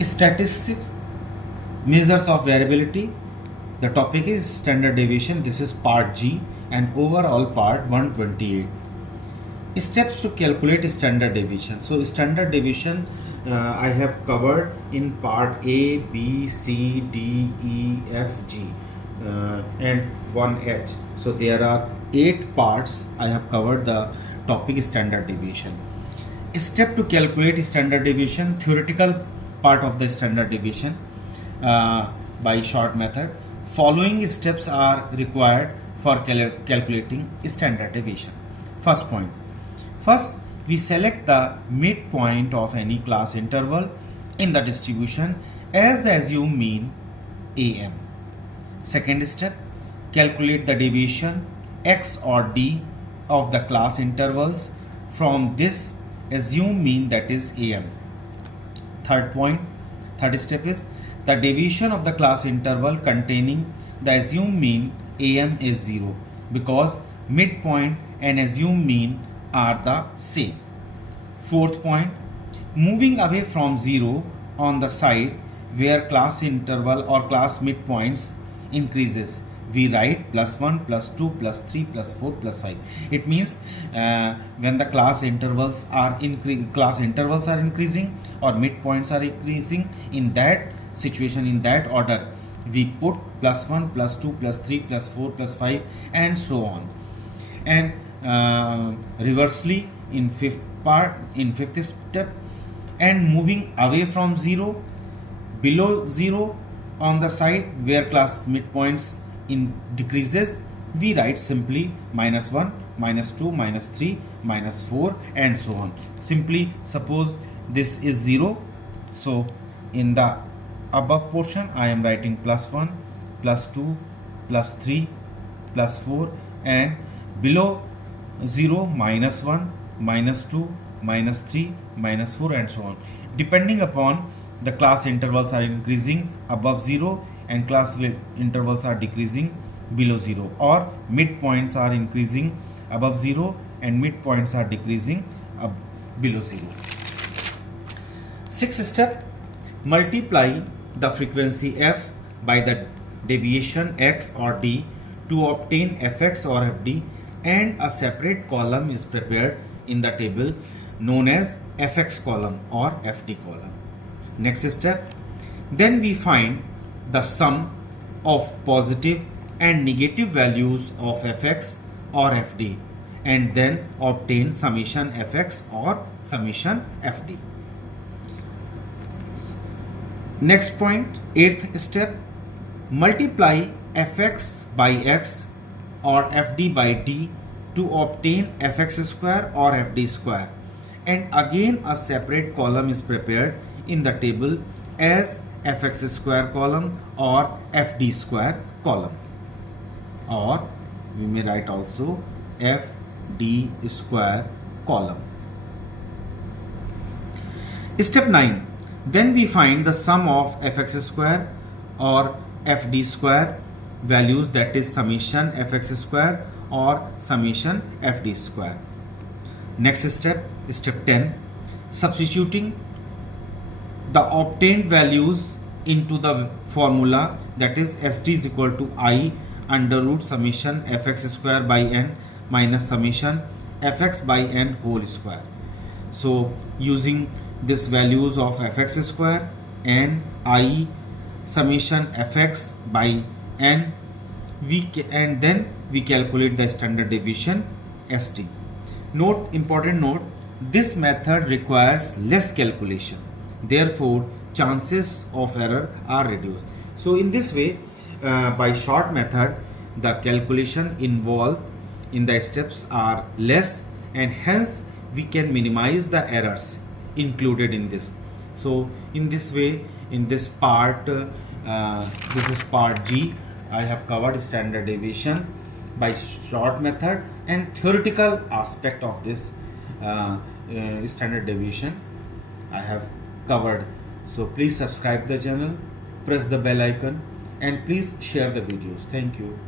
Statistics, measures of variability. The topic is standard deviation. This is part G and overall part 128. Steps to calculate standard deviation. So standard deviation I have covered in part A, B, C, D, E, F, G and 1H. So there are 8 parts. I have covered the topic standard deviation. Step to calculate standard deviation, theoretical part of the standard deviation by short method. Following steps are required for calculating standard deviation. First point. First, we select the midpoint of any class interval in the distribution as the assumed mean AM. Second step, calculate the deviation x or d of the class intervals from this assumed mean, that is AM. Third step is the deviation of the class interval containing the assumed mean AM is 0 because midpoint and assumed mean are the same. Fourth point, moving away from 0 on the side where class interval or class midpoints increases, we write +1, +2, +3, +4, +5. It means when the class intervals are increasing or midpoints are increasing, in that situation, in that order, we put +1, +2, +3, +4, +5 and so on. And reversely in fifth step, and moving away from 0, below 0 on the side where class midpoints decreases, we write simply -1, -2, -3, -4 and so on. Simply suppose this is 0, so in the above portion I am writing +1, +2, +3, +4 and below 0 -1, -2, -3, -4 and so on. Depending upon the class intervals are increasing above 0 and class intervals are decreasing below 0, or midpoints are increasing above 0 and midpoints are decreasing below 0. Sixth step, multiply the frequency f by the deviation x or d to obtain fx or fd, and a separate column is prepared in the table known as fx column or fd column. Next step, then we find the sum of positive and negative values of fx or fd and then obtain summation fx or summation fd. Next point, eighth step, multiply fx by x or fd by d to obtain fx square or fd square, and again a separate column is prepared in the table as fx square column or fd square column, or we may write also fd square column. Step 9, then we find the sum of fx square or fd square values, that is summation fx square or summation fd square. Next step, step 10, substituting the obtained values into the formula, that is Sd is equal to I under root summation fx square by n minus summation fx by n whole square. So using this values of fx square and I summation fx by n, and then we calculate the standard deviation St. Note, important note, this method requires less calculation, therefore chances of error are reduced. So in this way, by short method, the calculation involved in the steps are less and hence we can minimize the errors included in this. So in this way, in this part, this is part G, I have covered standard deviation by short method and theoretical aspect of this standard deviation I have covered. So please subscribe the channel, press the bell icon and please share the videos. Thank you.